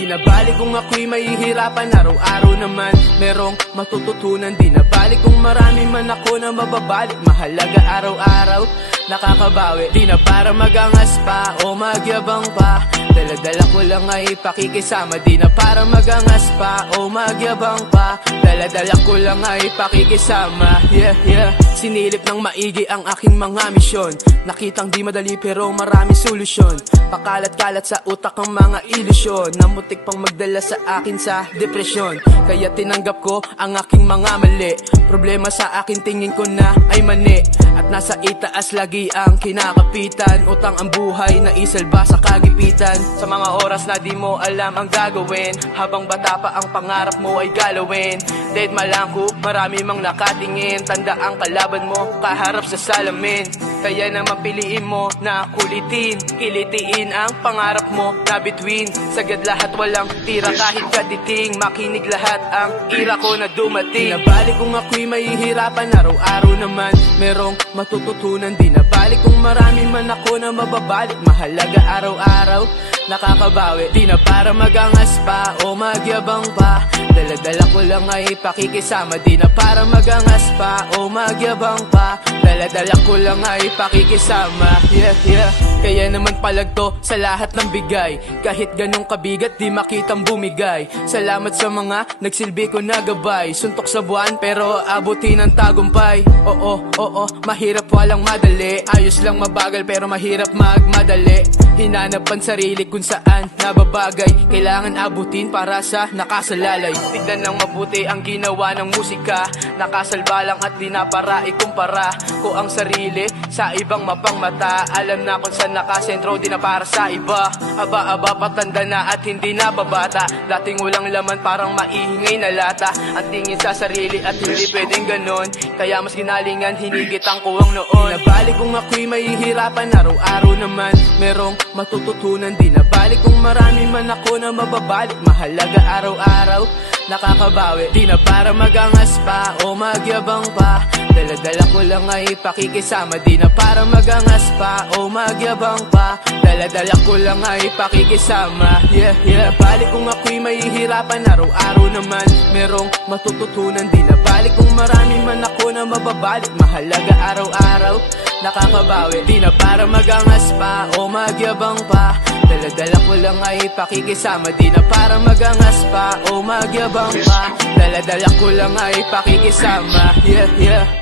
Di na balik kung ako'y mahihirapan, araw-araw naman merong matututunan. Di na balik kung marami man ako na mababalik, mahalaga araw-araw nakakabawi. Di na para magangas pa o magyabang pa, dala-dala ko lang ay pakikisama. Di na para magangas pa o magyabang pa, dala-dala ko lang ay pakikisama. Yeah, yeah. Sinilip ng maigi ang aking mga misyon, nakitang di madali pero marami solusyon. Pakalat-kalat sa utak ang mga ilusyon, na mutik pang magdala sa akin sa depresyon. Kaya tinanggap ko ang aking mga mali, problema sa akin tingin ko na ay mani. At nasa itaas lagi ang kinakapitan, utang ang buhay na isalba sa kagipitan. Sa mga oras na di mo alam ang gagawin, habang bata pa ang pangarap mo ay galawin. Dead malangko, marami mang nakatingin, tanda ang kalaban mo kaharap sa salamin. Kaya naman piliin mo na kulitin, kilitiin ang pangarap mo na bituin. Sagad lahat walang tira kahit katiting, makinig lahat ang ira ko na dumating. Di na balik kung ako'y mahihirapan, araw-araw naman merong matututunan. Di na balik kung marami man ako na mababalik, mahalaga araw-araw nakakabawi. Di na para magangas pa o magyabang pa, dala-dala ko lang ay pakikisama. Di na para magangas pa o magyabang pa, dala-dala ko lang ay pakikisama. Yeah, yeah. Kaya naman palagto sa lahat ng bigay, kahit ganong kabigat di makitang bumigay. Salamat sa mga nagsilbi ko na gabay, suntok sa buwan pero abutin ang tagumpay. Oo, mahirap walang madali, ayos lang mabagal pero mahirap magmadali. Hinanap ang sarili kung saan nababagay, kailangan abutin para sa nakasalalay. Tignan ng mabuti ang ginawa ng musika, nakasalba lang at di na para ikumpara ko ang sarili sa ibang mapangmata. Alam na kung saan nakasentro, di na para sa iba. Aba-aba, patanda na at hindi na babata, dating walang laman parang maingay na lata. Ang tingin sa sarili at hindi pwedeng ganon, kaya mas ginalingan hinigit ang kuwang noon. Di na balik kung ako'y mahihirapan, araw-araw naman merong matututunan. Di na balik kung marami man ako na mababalik, mahalaga araw-araw nakakabawi. Di na para magangas pa o magyabang pa, dala-dala ko lang ay pakikisama. Di na para magangas pa o magyabang pa, dala-dala ko lang ay pakikisama. Yeah, yeah. Di na balik kung ako'y mahihirapan, araw-araw naman merong matututunan. Di na balik kung marami man ako na mababalik, mahalaga araw-araw nakakabawi. Di na para magangas pa o magyabang pa, dala-dala ko lang ay pakikisama. Di na para magangas pa o magyabang pa, dala-dala ko lang ay pakikisama. Yeah, yeah.